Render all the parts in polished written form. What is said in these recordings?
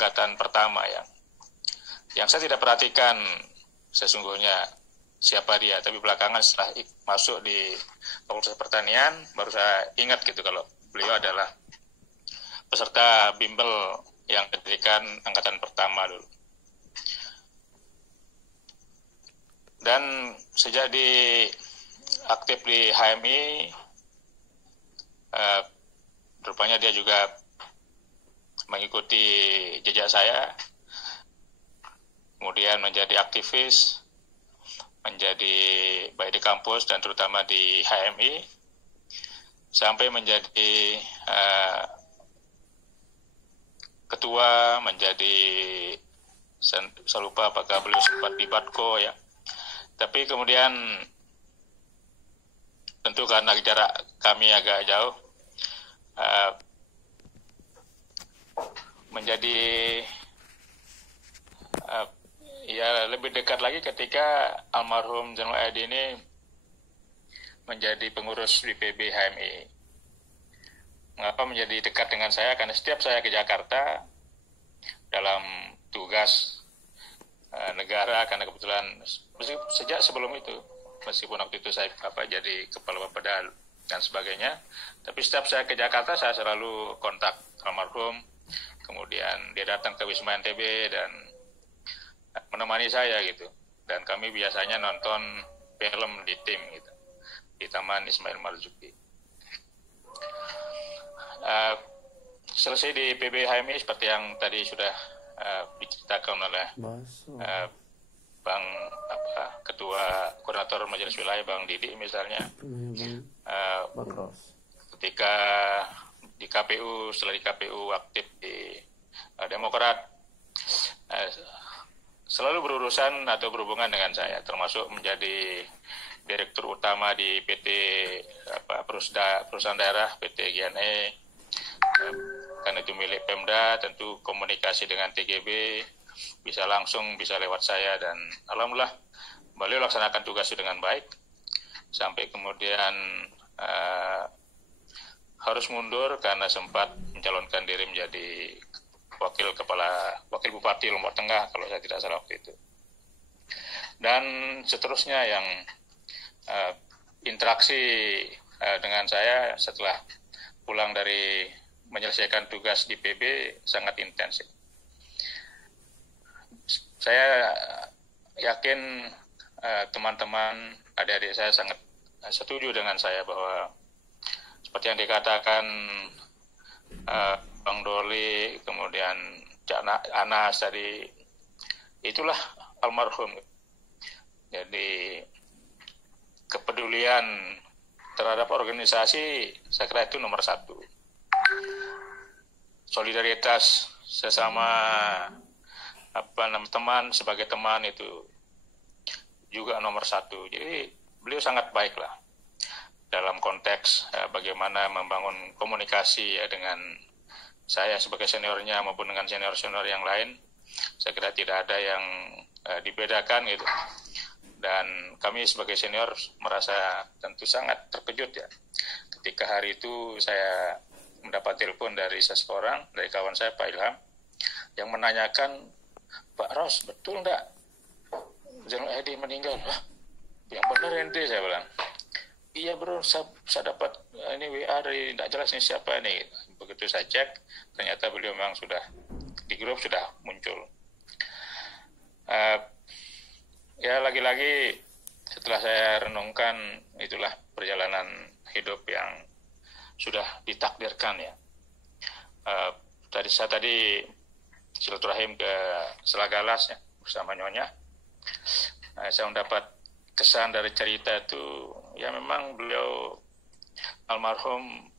angkatan pertama ya. Yang saya tidak perhatikan sesungguhnya siapa dia, tapi belakangan setelah masuk di Fakultas Pertanian baru saya ingat gitu kalau beliau adalah peserta bimbel yang didirikan angkatan pertama dulu. Dan sejak aktif di HMI, rupanya dia juga mengikuti jejak saya, kemudian menjadi aktivis, menjadi baik di kampus dan terutama di HMI, sampai menjadi ketua, menjadi, saya lupa apakah beliau sempat di Batko ya. Tapi kemudian tentu karena jarak kami agak jauh, menjadi ya lebih dekat lagi ketika almarhum Zainul Aidin ini menjadi pengurus BPB HMI. Mengapa menjadi dekat dengan saya? Karena setiap saya ke Jakarta dalam tugas negara, karena kebetulan sejak sebelum itu, meskipun waktu itu saya jadi kepala Bapeda dan sebagainya, tapi setiap saya ke Jakarta saya selalu kontak almarhum. Kemudian dia datang ke Wisma NTB dan menemani saya gitu. Dan kami biasanya nonton film di tim gitu, di Taman Ismail Marzuki. Selesai di PB HMI seperti yang tadi sudah diceritakan oleh Bang Ketua Koordinator Majelis Wilayah Bang Didi misalnya, ketika di KPU, setelah di KPU aktif di Demokrat, selalu berurusan atau berhubungan dengan saya, termasuk menjadi direktur utama di PT perusahaan daerah PT GNE, karena itu milik Pemda, tentu komunikasi dengan TGB bisa langsung, bisa lewat saya, dan alhamdulillah beliau laksanakan tugasnya dengan baik sampai kemudian harus mundur karena sempat mencalonkan diri menjadi wakil bupati Lombok Tengah kalau saya tidak salah waktu itu. Dan seterusnya yang interaksi dengan saya setelah pulang dari menyelesaikan tugas di PB sangat intensif. Saya yakin teman-teman, adik-adik saya sangat setuju dengan saya bahwa seperti yang dikatakan Bang Doli, kemudian Cak Anas tadi, itulah almarhum. Jadi kepedulian terhadap organisasi saya kira itu nomor satu. Solidaritas sesama teman sebagai teman itu juga nomor satu. Jadi beliau sangat baik lah dalam konteks bagaimana membangun komunikasi ya, dengan saya sebagai seniornya maupun dengan senior-senior yang lain. Saya kira tidak ada yang dibedakan gitu. Dan kami sebagai senior merasa tentu sangat terkejut ya ketika hari itu saya mendapat telepon dari seseorang, dari kawan saya Pak Ilham, yang menanyakan, Pak Ros, betul enggak Zainul Aidin meninggal? Wah, yang benar ente, saya bilang. Iya bro, saya dapat ini WA dari tidak jelas ini siapa ini. Begitu saya cek, ternyata beliau memang sudah di grup sudah muncul. Ya lagi-lagi setelah saya renungkan, itulah perjalanan hidup yang sudah ditakdirkan ya. Saya tadi silaturahim ke Selagalas ya, bersama Nyonya. Saya mendapat kesan dari cerita itu, ya memang beliau almarhum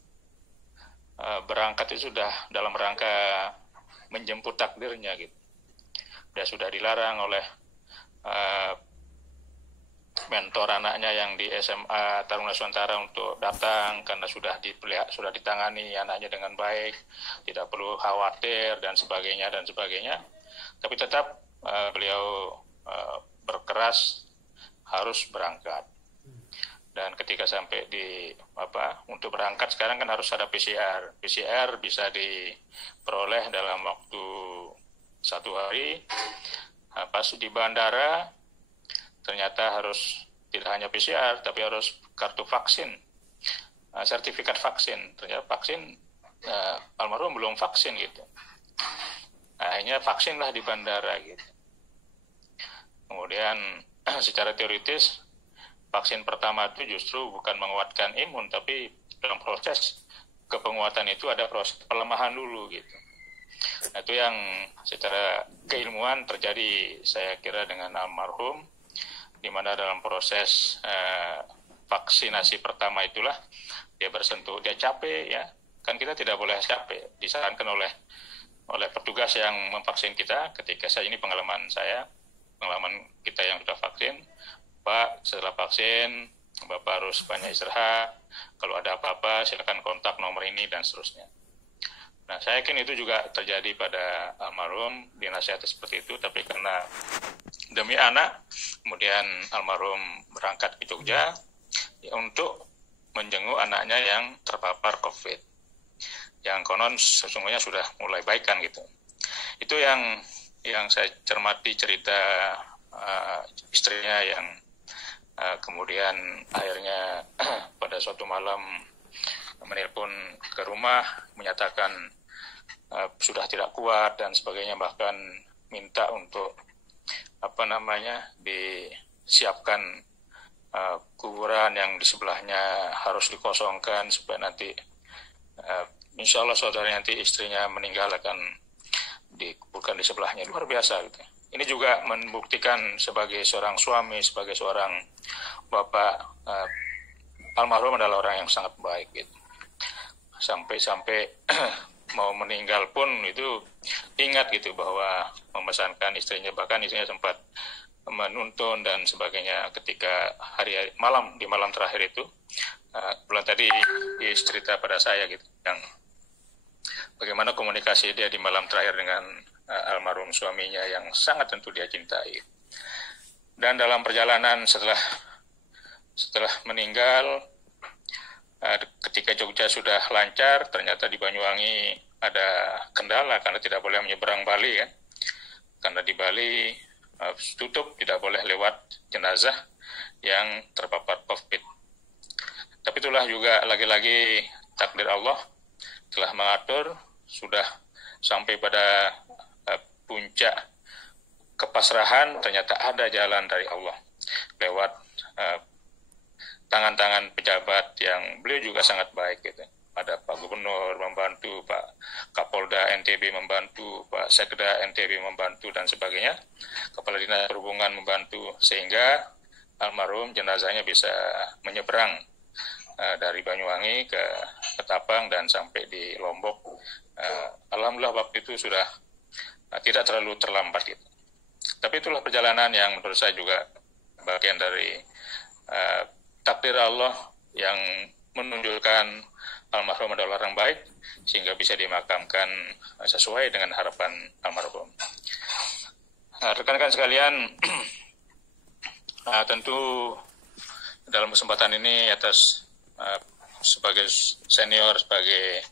berangkat itu sudah dalam rangka menjemput takdirnya gitu. Dia sudah dilarang oleh mentor anaknya yang di SMA Taruna Nusantara untuk datang karena sudah ditangani anaknya dengan baik, tidak perlu khawatir dan sebagainya. Tapi tetap beliau berkeras harus berangkat. Dan ketika sampai untuk berangkat sekarang kan harus ada PCR. PCR bisa diperoleh dalam waktu Satu hari pas di bandara ternyata harus tidak hanya PCR tapi harus kartu vaksin, sertifikat vaksin. Ternyata vaksin almarhum belum vaksin gitu. Akhirnya vaksin lah di bandara gitu. Kemudian secara teoritis vaksin pertama itu justru bukan menguatkan imun, tapi dalam proses kepenguatan itu ada proses pelemahan dulu gitu. Nah, itu yang secara keilmuan terjadi saya kira dengan almarhum, di mana dalam proses vaksinasi pertama itulah dia bersentuh, dia capek ya. Kan kita tidak boleh capek, disarankan oleh petugas yang memvaksin kita. Ketika ini pengalaman kita yang sudah vaksin, Pak, setelah vaksin Bapak harus banyak istirahat, kalau ada apa-apa silakan kontak nomor ini dan seterusnya. Nah, saya yakin itu juga terjadi pada almarhum, dinasihati seperti itu, tapi karena demi anak, kemudian almarhum berangkat ke Jogja ya, untuk menjenguk anaknya yang terpapar COVID, yang konon sesungguhnya sudah mulai baik kan gitu. Itu yang saya cermati cerita istrinya yang kemudian akhirnya pada suatu malam menelpon ke rumah menyatakan sudah tidak kuat dan sebagainya, bahkan minta untuk disiapkan kuburan yang di sebelahnya harus dikosongkan supaya nanti insya Allah saudaranya nanti istrinya meninggal akan dikuburkan di sebelahnya. Luar biasa gitu. Ini juga membuktikan sebagai seorang suami, sebagai seorang bapak, almarhum adalah orang yang sangat baik gitu. Sampai mau meninggal pun itu ingat gitu bahwa memesankan istrinya, bahkan istrinya sempat menuntun dan sebagainya ketika di malam terakhir itu. Bulan tadi cerita pada saya gitu, yang bagaimana komunikasi dia di malam terakhir dengan almarhum suaminya yang sangat tentu dia cintai. Dan dalam perjalanan setelah meninggal, ketika Jogja sudah lancar, ternyata di Banyuwangi ada kendala karena tidak boleh menyeberang Bali kan. Karena di Bali tutup, tidak boleh lewat jenazah yang terpapar COVID. Tapi itulah juga lagi-lagi takdir Allah telah mengatur, sudah sampai pada puncak kepasrahan, ternyata ada jalan dari Allah lewat tangan-tangan pejabat yang beliau juga sangat baik gitu. Ada Pak Gubernur membantu, Pak Kapolda NTB membantu, Pak Sekda NTB membantu dan sebagainya, Kepala Dinas Perhubungan membantu, sehingga almarhum jenazahnya bisa menyeberang dari Banyuwangi ke Ketapang dan sampai di Lombok. Alhamdulillah waktu itu sudah tidak terlalu terlambat gitu. Tapi itulah perjalanan yang menurut saya juga bagian dari takdir Allah yang menunjukkan almarhum adalah orang baik sehingga bisa dimakamkan sesuai dengan harapan almarhum. Rekan-rekan sekalian, tentu dalam kesempatan ini atas sebagai senior, sebagai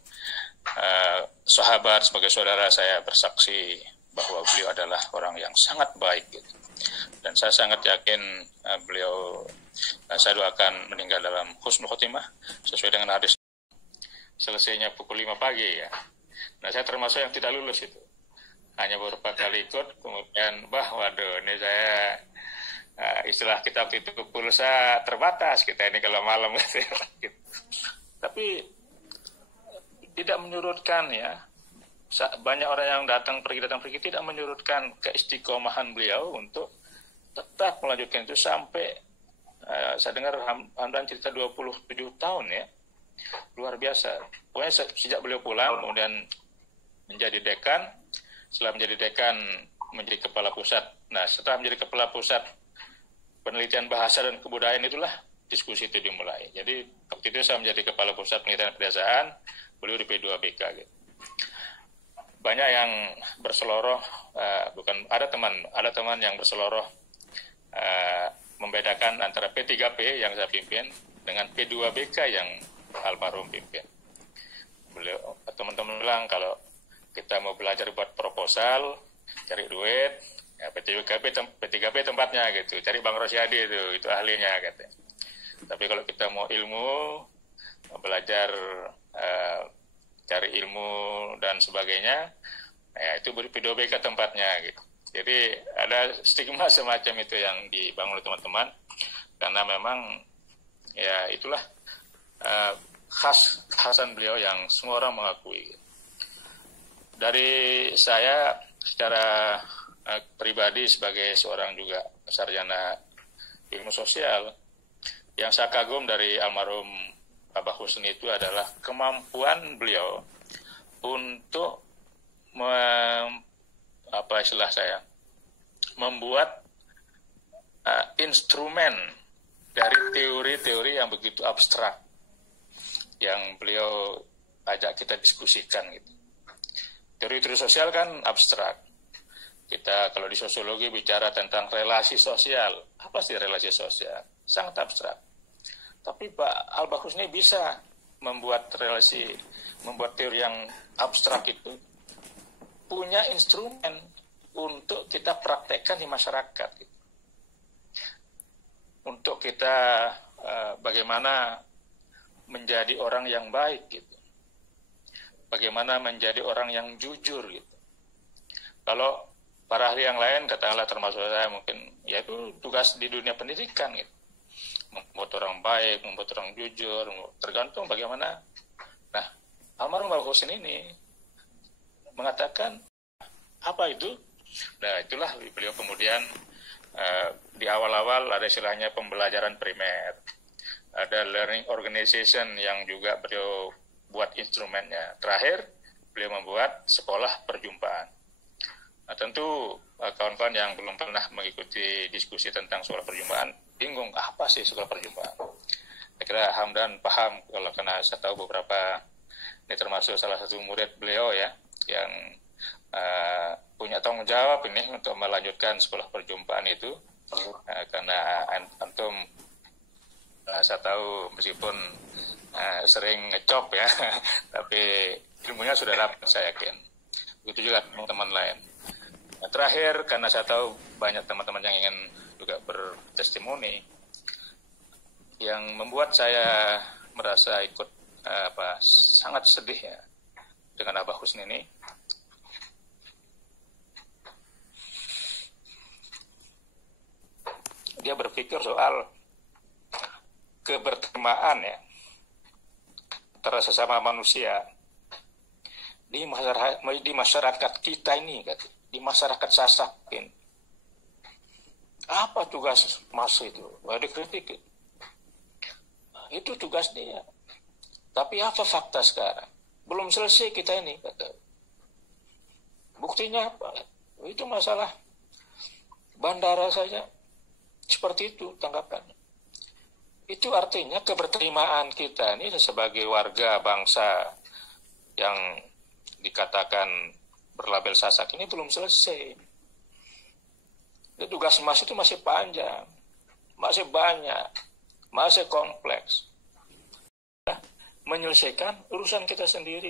sahabat, sebagai saudara, saya bersaksi bahwa beliau adalah orang yang sangat baik gitu. Dan saya sangat yakin beliau, saya doakan meninggal dalam husnul khotimah sesuai dengan hadis, selesainya pukul 5 pagi ya. Nah, saya termasuk yang tidak lulus itu, hanya beberapa kali ikut, kemudian waduh ini saya istilah kita waktu itu pulsa terbatas kita ini kalau malam gitu. Tapi tidak menyurutkan ya, banyak orang yang datang pergi tidak menyurutkan keistiqomahan beliau untuk tetap melanjutkan itu sampai saya dengar Hamdan cerita 27 tahun ya, luar biasa. Pokoknya sejak beliau pulang kemudian menjadi dekan, setelah menjadi dekan menjadi kepala pusat. Nah, setelah menjadi kepala pusat penelitian bahasa dan kebudayaan, itulah diskusi itu dimulai. Jadi waktu itu saya menjadi kepala pusat penelitian pedesaan, beliau di P2BK gitu. Banyak yang berseloroh, ada teman yang berseloroh membedakan antara P3P yang saya pimpin dengan P2BK yang almarhum pimpin. Beliau, teman-teman bilang kalau kita mau belajar buat proposal, cari duit, ya P3P tempatnya gitu, cari Bang Rosyadi itu ahlinya katanya. Tapi kalau kita mau ilmu, belajar cari ilmu dan sebagainya, ya itu video BK tempatnya gitu. Jadi ada stigma semacam itu yang dibangun oleh teman-teman, karena memang ya itulah khasan beliau yang semua orang mengakui. Dari saya secara pribadi sebagai seorang juga sarjana ilmu sosial, yang saya kagum dari almarhum Abah Husni itu adalah kemampuan beliau untuk membuat instrumen dari teori-teori yang begitu abstrak yang beliau ajak kita diskusikan gitu. Teori-teori sosial kan abstrak. Kita kalau di sosiologi bicara tentang relasi sosial, apa sih relasi sosial? Sangat abstrak. Tapi Pak Al-Bah Husni bisa membuat teori yang abstrak itu punya instrumen untuk kita praktekkan di masyarakat. Gitu. Untuk kita bagaimana menjadi orang yang baik, gitu. Bagaimana menjadi orang yang jujur, gitu. Kalau para ahli yang lain, katakanlah termasuk saya mungkin, ya itu tugas di dunia pendidikan, gitu. Membuat orang baik, membuat orang jujur, tergantung bagaimana. Nah, almarhum Abah Husni ini mengatakan apa itu? Nah, itulah beliau kemudian di awal-awal ada istilahnya pembelajaran primer, ada learning organization yang juga beliau buat instrumennya. Terakhir, beliau membuat sekolah perjumpaan. Nah, tentu kawan-kawan yang belum pernah mengikuti diskusi tentang sekolah perjumpaan bingung, apa sih sekolah perjumpaan? Saya kira Hamdan paham, kalau karena saya tahu beberapa, ini termasuk salah satu murid beliau ya, yang punya tanggung jawab ini untuk melanjutkan sekolah perjumpaan itu, karena antum saya tahu meskipun sering ngecop ya, tapi ilmunya sudah dapat saya yakin. Begitu juga teman-teman lain. Nah, terakhir, karena saya tahu banyak teman-teman yang ingin juga bertestimoni, yang membuat saya merasa ikut sangat sedih ya dengan Abah Husni ini. Dia berpikir soal keberterimaan ya antara sesama manusia di masyarakat kita ini, di masyarakat Sasak ini. Apa tugas Mas itu? Wah, dikritik. Itu tugas dia. Tapi apa fakta sekarang? Belum selesai kita ini, kata. Buktinya apa? Itu masalah bandara saja. Seperti itu tanggapannya. Itu artinya keberterimaan kita ini sebagai warga bangsa yang dikatakan berlabel Sasak ini belum selesai. Tugas Mas itu masih panjang, masih banyak, masih kompleks. Menyelesaikan urusan kita sendiri.